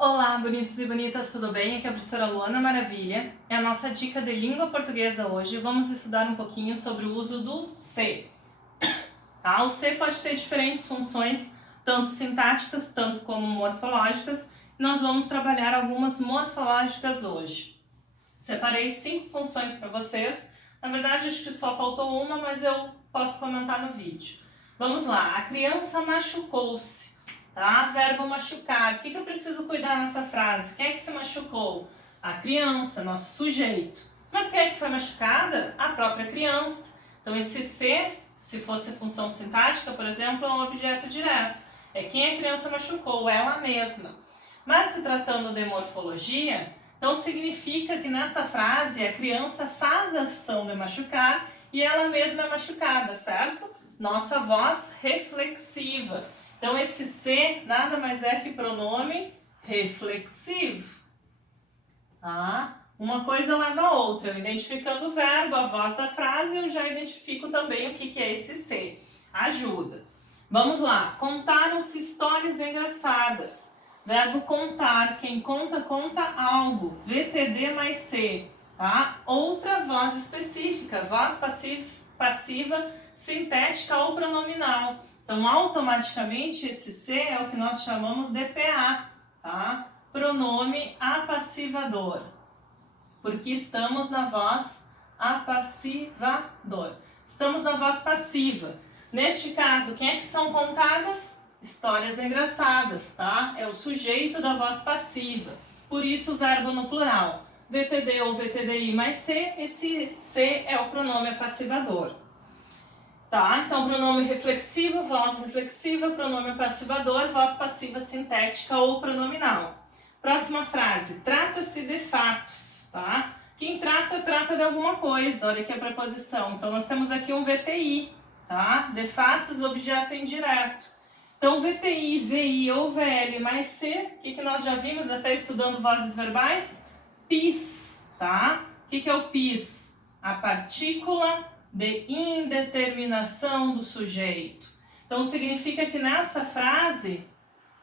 Olá, bonitos e bonitas, tudo bem? Aqui é a professora Luana Maravilha. É a nossa dica de língua portuguesa hoje. Vamos estudar um pouquinho sobre o uso do se. Tá? O se pode ter diferentes funções, tanto sintáticas, tanto como morfológicas. Nós vamos trabalhar algumas morfológicas hoje. Separei 5 funções para vocês. Na verdade, acho que só faltou uma, mas eu posso comentar no vídeo. Vamos lá. A criança machucou-se. Tá? Verbo machucar. O que eu preciso cuidar nessa frase? Quem é que se machucou? A criança, nosso sujeito. Mas quem é que foi machucada? A própria criança. Então esse se fosse função sintática, por exemplo, é um objeto direto. É quem a criança machucou, ela mesma. Mas se tratando de morfologia, então significa que nesta frase a criança faz a ação de machucar e ela mesma é machucada, certo? Nossa voz reflexiva. Então esse se nada mais é que pronome reflexivo. Tá? Uma coisa leva a outra. Eu identificando o verbo, a voz da frase, eu já identifico também o que é esse se. Ajuda. Vamos lá. Contaram-se histórias engraçadas. Verbo contar. Quem conta, conta algo. VTD mais se. Tá? Outra voz específica. Voz passiva, sintética ou pronominal. Então, automaticamente, esse se é o que nós chamamos de PA, tá? Pronome apassivador, porque estamos na voz apassivador. Estamos na voz passiva. Neste caso, quem é que são contadas? Histórias engraçadas, tá? É o sujeito da voz passiva. Por isso, o verbo no plural. VTD ou VTDI mais se, esse se é o pronome apassivador. Tá? Então, pronome reflexivo, voz reflexiva, pronome passivador, voz passiva sintética ou pronominal. Próxima frase, trata-se de fatos, tá? Quem trata, trata de alguma coisa, olha aqui a preposição. Então, nós temos aqui um VTI, tá? De fatos, objeto indireto. Então, VTI, VI ou VL mais C, o que nós já vimos até estudando vozes verbais? PIS, tá? O que é o PIS? A partícula de indeterminação do sujeito. Então significa que nessa frase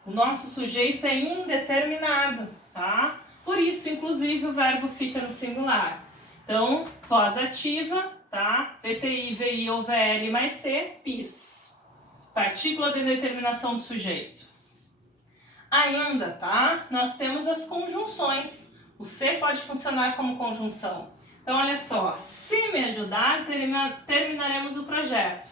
o nosso sujeito é indeterminado, tá? Por isso, inclusive, o verbo fica no singular. Então, voz ativa, tá? VTI, VI ou VL mais C, PIS. Partícula de determinação do sujeito. Ainda, tá? Nós temos as conjunções. O se pode funcionar como conjunção. Então, olha só, se me ajudar, terminaremos o projeto.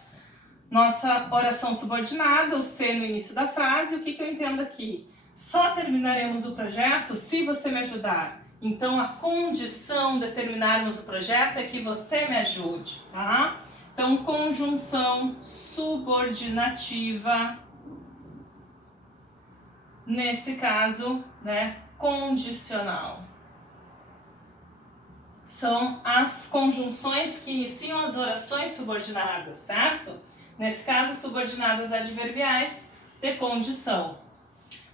Nossa oração subordinada, o se no início da frase, o que eu entendo aqui? Só terminaremos o projeto se você me ajudar. Então, a condição de terminarmos o projeto é que você me ajude, tá? Então, conjunção subordinativa, nesse caso, né, condicional. São as conjunções que iniciam as orações subordinadas, certo? Nesse caso, subordinadas adverbiais de condição.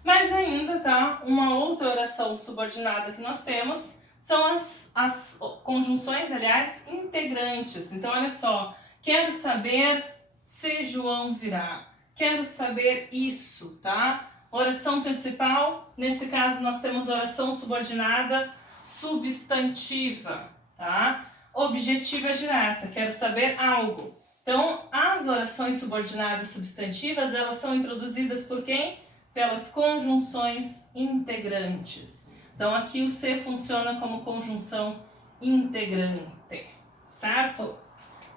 Mas ainda, tá? Uma outra oração subordinada que nós temos são as conjunções, aliás, integrantes. Então, olha só. Quero saber se João virá. Quero saber isso, tá? Oração principal, nesse caso nós temos oração subordinada substantiva, tá? Objetiva direta, quero saber algo. Então, as orações subordinadas substantivas, elas são introduzidas por quem? Pelas conjunções integrantes. Então, aqui o se funciona como conjunção integrante, certo?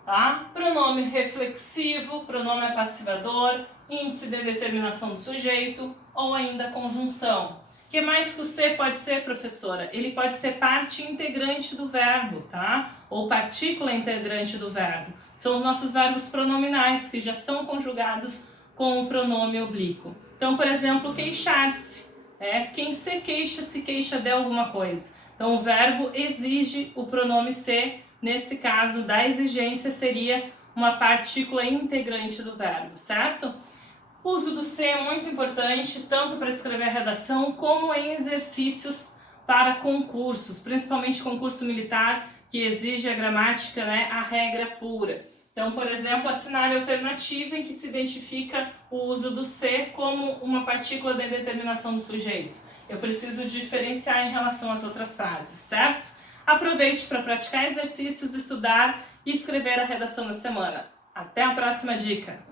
Tá? Pronome reflexivo, pronome passivador, índice de determinação do sujeito ou ainda conjunção. O que mais que o se pode ser, professora? Ele pode ser parte integrante do verbo, tá? Ou partícula integrante do verbo. São os nossos verbos pronominais que já são conjugados com o pronome oblíquo. Então, por exemplo, queixar-se. Quem se queixa de alguma coisa. Então, o verbo exige o pronome se. Nesse caso, da exigência seria uma partícula integrante do verbo, certo? O uso do se é muito importante, tanto para escrever a redação, como em exercícios para concursos, principalmente concurso militar, que exige a gramática, né, a regra pura. Então, por exemplo, assinale alternativa em que se identifica o uso do se como uma partícula de determinação do sujeito. eu preciso diferenciar em relação às outras frases, certo? Aproveite para praticar exercícios, estudar e escrever a redação da semana. Até a próxima dica!